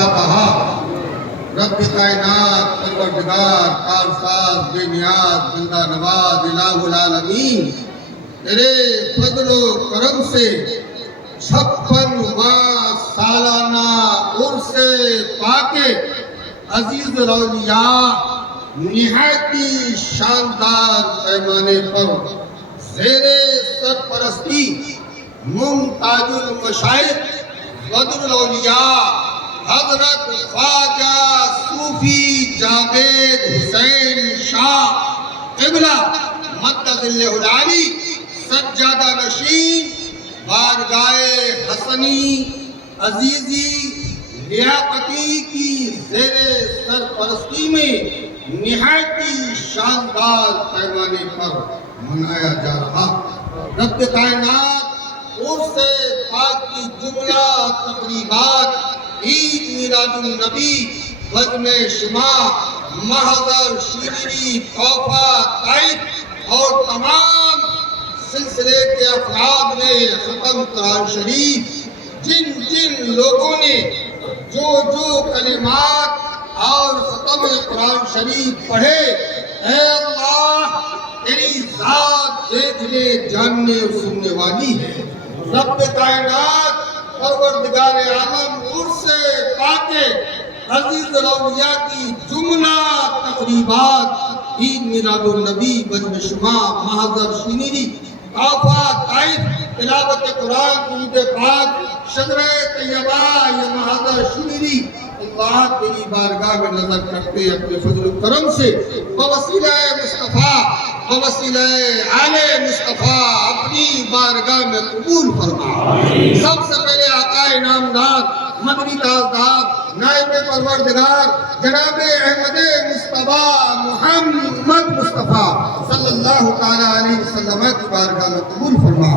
مصطفیٰ کہا رب کائنات پروردگار کارساز بے نیاز بندہ نواز الہ العالمین تیرے فضل و کرم سے 56واں سالانہ عرس پاک عزیز الاولیاء نہایتی شاندار پیمانے پر زیر سرپرستی ممتاز المشائخ بدر الاولیاء حضرت خواجہ صوفی جاوید حسین شاہ قبلہ مدد اللہ العالی سجادہ نشین بارگاہ حسنی عزیزی لیاقتی کی زیر سرپرستی میں نہایتی شاندار پیمانے پر منایا جا رہا رب کائنات عرس پاک کی جملہ تقریبات عید میلاد النبی بزم شمع محضر شیرینی تحفہ طائف اور تمام سلسلے کے افراد نے ختم قرآن شریف جن لوگوں نے جو کلمات اور ختم قرآن شریف پڑھے اے اللہ تیری ذات دیکھنے جاننے اور سننے والی ہے رب کائنات پروردگار عالم عرس پاک عزیز الاولیاء کی جملہ تقریبات عید میلاد النبی بزم شمع محضر شیرینی تحفہ طائف تلاوت قرآن درود پاک شجرہ طیبہ یہ محضر شیرینی اللہ تیری بارگاہ میں نظر کرتے اپنے فضل و کرم سے بوسیلہ مصطفیٰ بوسیلہ آل مصطفیٰ اپنی بارگاہ میں قبول فرما سب سے پہلے آقا نامدار مدنی تاجدار نائب پروردگار جناب احمد مصطفیٰ محمد مصطفیٰ صلی اللہ تعالیٰ علیہ وسلم کی بارگاہ میں قبول فرما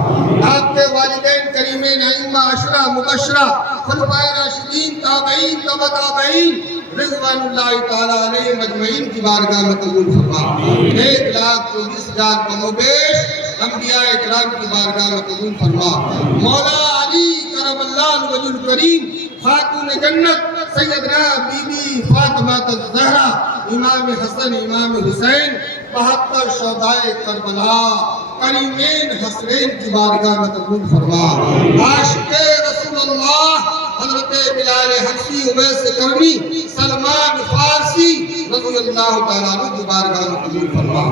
آپ کے والدین کریمین ائمہ عشرہ مبشرہ خلفائے راشدین تابعین تبع تابعین رضوان اللہ تعالیٰ علیہ مجمعین کی بارگاہ میں قبول فرما 1,24,000 کم و بیش انبیاء اکرام کی بارگاہ میں قبول فرما مولا علی کرم اللہ وجہ الکریم خاتون جنت سیدنا بی بی فاطمہ الزہرا امام حسن امام حسین 72 شہدائے کربلا کریمین حسنین کی بارگاہ میں قبول فرما عاشق رسول اللہ حضرت بلال حبشی اویس کرمی سلمان فارسی رضی اللہ تعالیٰ عنہ کی بارگاہ میں قبول فرما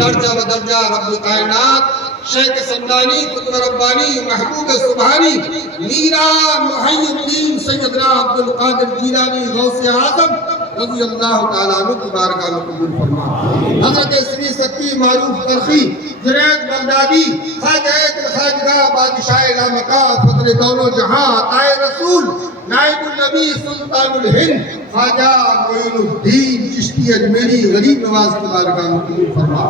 درجہ بدرجہ رب کائنات شیخ سمدانی قطب ربانی محبوب سبحانی میرا محی الدین سیدنا عبدالقادر جیلانی غوث اعظم رضی اللہ تعالیٰ عنہ کی بارگاہ میں قبول فرما حضرت سری سکی معروف کرخی جنید بغدادی خواجہ بادشاہ لامکہ فضل دونوں جہاں عطائے رسول نائب النبی سلطان الہند خواجہ معین الدین چشتی اجمیری غریب نواز کی بارگاہ میں قبول فرما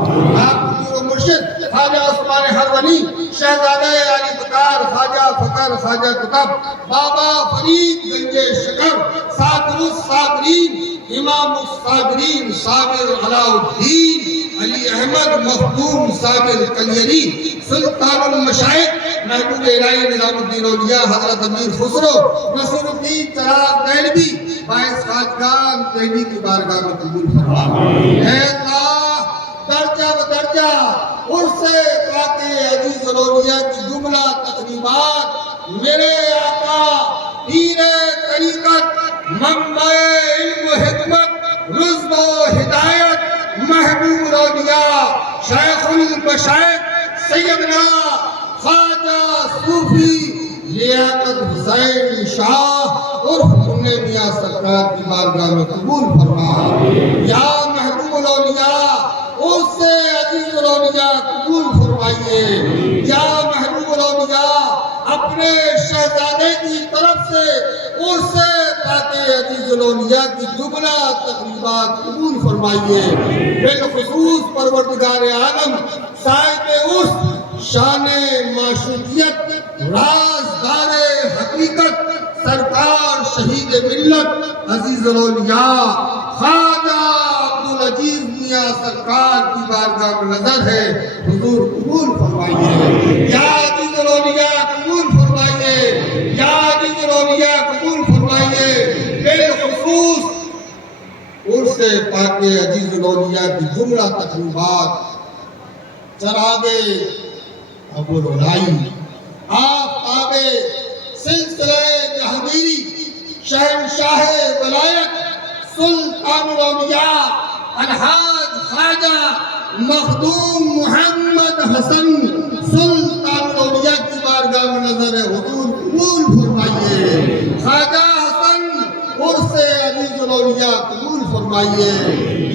آپ کی و مرشد خواجہ عثمان حرونی شہزادہ علی بکار خواجہ فقر خواجہ کتب بابا فرید گنج شکر صابر الصابرین امام الصابرین صابر علاء الدین علی احمد مخدوم صابر کلیری سلطان المشائخ محبوب الہی نظام الدین اولیاء حضرت امیر خسرو نصیر الدین چراغ دہلوی باعث خواجگان دہلی کی بارگاہ میں قبول فرما اے اللہ درجہ بدرجہ عرس پاک عزیز الاولیاء کی جملہ تقریبات میرے آقا پیر طریقت منبع علم و حکمت رزق و ہدایت محبوب الاولیاء شیخ المشائخ سیدنا خواجہ صوفی لیاقت حسین شاہ عرف منہ میاں سرکار کی بارگاہ میں قبول فرما یا محبوب الاولیاء عرس عزیز الاولیاء قبول فرمائیے یا محبوب الاولیاء اپنے شہزادے کی طرف سے عرس پاک عزیز الاولیاء کی جملہ تقریبات قبول فرمائیے بالخصوص پروردگار عالم صاحب عرس شان معشوقیت رازدار حقیقت سرکار شہید ملت عزیز الاولیاء خواجہ عبدالعزیز میاں سرکار کی بارگاہ میں نظر ہے حضور قبول فرمائیے یا عزیز الاولیاء قبول فرمائیے یا عزیز الاولیاء قبول فرمائیے پاک عزیز الاولیاء کی جملہ تقریبات چراغے ابو العلائی آفتاب سلسلہ جہانگیری شہنشاہ ولایت سلطان الاولیاء الحاج خواجہ مخدوم محمد حسن سلطان الاولیاء کی بارگاہ میں نظر حضور قبول فرمائیے. خواجہ حسن عرس عزیز الاولیاء قبول فرمائیے.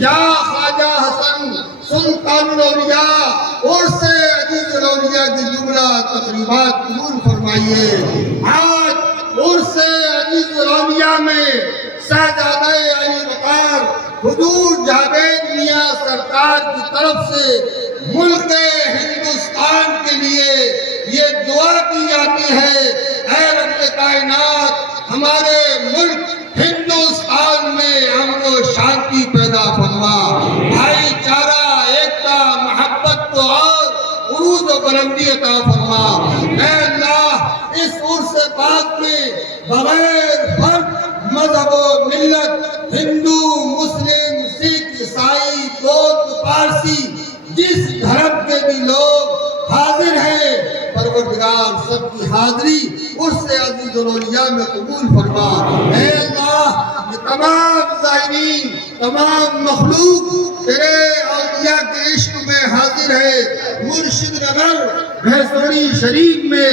یا خواجہ حسن سلطان الاولیاء عرس عزیز الاولیاء کی جملہ تقریبات قبول فرمائیے. آج عرس عزیز الاولیاء میں شہزادہ علی وقار حضور جاوید میاں سرکار کی طرف سے ملک ہندوستان کے لیے یہ دعا کی جاتی ہے، اے رب کائنات ہمارے ملک ہندوستان میں امن و شانتی پیدا فرما، بھائی چارہ، ایکتا، محبت کو اور عروج و بلندی عطا فرما. اے اللہ اس عرس پاک میں بغیر فرق مذہب و ملت، ہندو، مسلم، سکھ، عیسائی، بودھ، پارسی، جس دھرم کے بھی لوگ حاضر ہیں، پروردگار سب کی حاضری عرس عزیز الاولیاء میں قبول فرما. اے اللہ یہ تمام زائرین، تمام مخلوق تیرے اولیاء کے عشق میں حاضر ہے. مرشد نگر بھیسوری شریف میں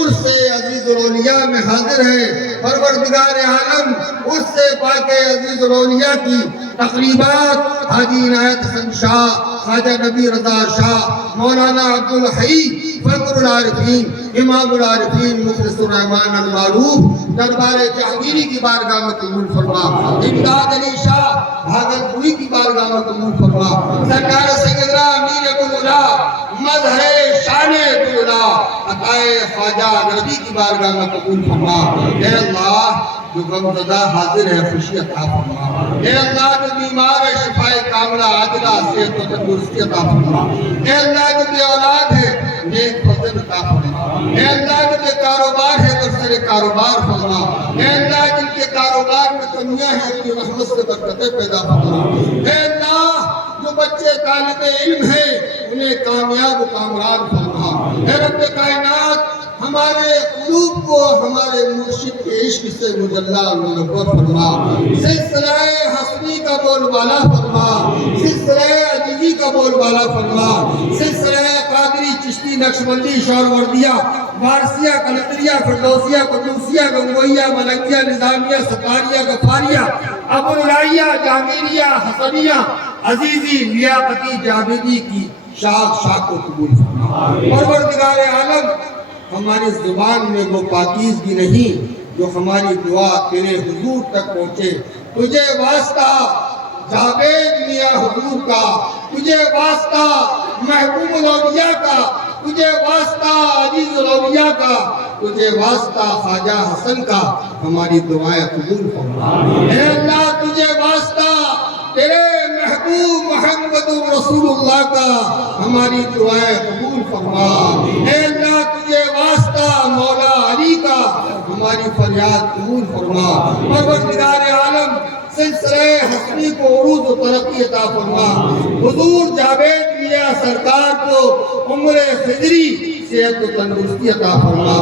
عرس عزیز الاولیاء میں حاضر ہے. پروردگار عالم عرس پاک عزیز الاولیاء کی تقریبات حاجی عنایت حسن شاہ، خواجہ نبی رضا شاہ، مولانا عبدالحی فخر العارفین، امام العارفین مخلص الرحمن المعروف دربار جہانگیری کی بارگاہ میں قبول فرما. امداد علی شاہ بھاگلپوری کی بارگاہ میں قبول فرما. سرکار سیدنا امیر ابوالعلا مظہر شان ابوالعلا عطائے خواجہ نبی کی بارگاہ میں قبول فرما. اے اللہ جو غمزدہ حاضر ہے خوشی عطا فرما. اے اللہ جو بیمار ہے شفائے کاملہ عاجلہ صحت و تندرستی عطا فرما. اے اللہ جو بے اولاد ہے نیک فضل عطا فرما. اے اللہ جو بے کاروبار ہے برسر کاروبار فرما. اے اللہ جن کے کاروبار میں کمیاں ہیں اپنی رحمت سے برکتیں پیدا فرما. اے اللہ جو بچے طالب علم ہیں انہیں کامیاب و کامران فرما. اے رب کائنات ہمارے قلوب کو ہمارے مرشد کے عشق سے مجلہ منور فرما. سلسلہ حسنی کا بول بالا فرما. سلسلہ عزیزی کا بول بالا فرما. سلسلہ قادری، چشتی، نقشبندی، شہروردیہ، وارثیہ، کلندریہ، فردوسیہ، قدوسیہ، گنگوئیہ، ملنگیہ، نظامیہ، ستاریہ، غفاریہ، ابوالعلائیہ، جہانگیریہ، حسنیہ، عزیزی، لیاقتی، جاویدی کی شاخ شاخ کو قبول فرما. پروردگار عالم ہماری زبان میں وہ پاکیزگی نہیں جو ہماری دعا تیرے حضور تک پہنچے. تجھے واسطہ جاوید میاں حضور کا، تجھے واسطہ محبوب الاولیاء کا، تجھے واسطہ عزیز الاولیاء کا، تجھے واسطہ خواجہ حسن کا ہماری دعائیں قبول فرما. اے اللہ تجھے واسطہ تیرے محبوب محمد رسول اللہ کا ہماری دعائیں قبول فرما. اے اللہ تجھے واسطہ مولا علی کا ہماری فریاد قبول فرما. پروردگار عالم سلسلہ حسنی کو عروج و ترقی عطا فرما. حضور جاوید میاں سرکار کو عمر خضری صحت و تندرستی عطا فرما.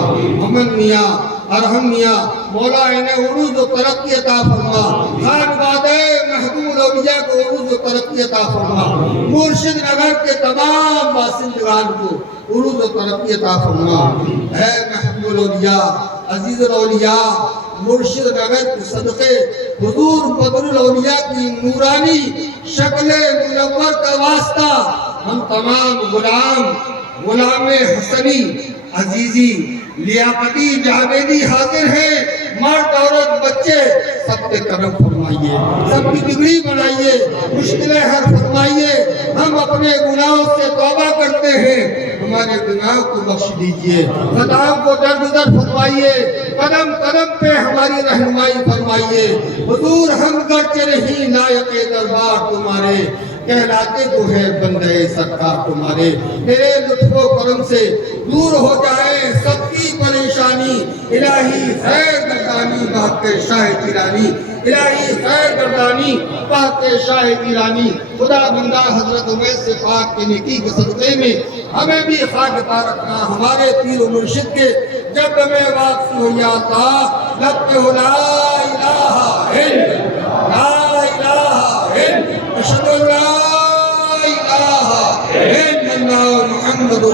امن میاں، ارحم میاں، مولا انہیں عروج و ترقی عطا فرما. خانوادہ محبوب الاولیاء کو عروج و ترقی عطا فرما. مرشد نگر کے تمام باشندگان کو عروج و ترقی عطا فرما. اے محبوب الاولیاء، عزیز الاولیاء، مرشد نگر کے صدقے حضور بدر الاولیاء کی نورانی شکل منور کا واسطہ ہم تمام غلام حسنی، عزیزی، لیاقتی، جاویدی حاضر ہیں. مرد عورت بچے سب پہ کرم فرمائیے، سب کی بگڑی بنائیے، مشکلیں حل فرمائیے. ہم اپنے گناہوں سے توبہ کرتے ہیں، ہمارے گناہوں کو بخش دیجئے، خطاؤں کو درگزر فرمائیے، قدم قدم پہ ہماری رہنمائی فرمائیے. حضور ہم گرچہ نہیں لائق دربار تمہارے، کہلاتے تو ہے بندے سرکار تمہارے. تیرے لطف و کرم سے دور ہو جائے سب کی پریشانی. الہی خیر گردانی بہت شاہ جیلانی. الہی خیر گردانی بہت شاہ جیلانی. خدا بندہ حضرت عمیر سے پاک کے نیکی کے صدقے میں ہمیں بھی خاکتا رکھنا ہمارے پیر و مرشد کے. جب ہمیں واپسی ہو یا اللہ لبتے ہو لا الہ الا لا الہ الا اشہد ان لا الہ الا اللہ محمد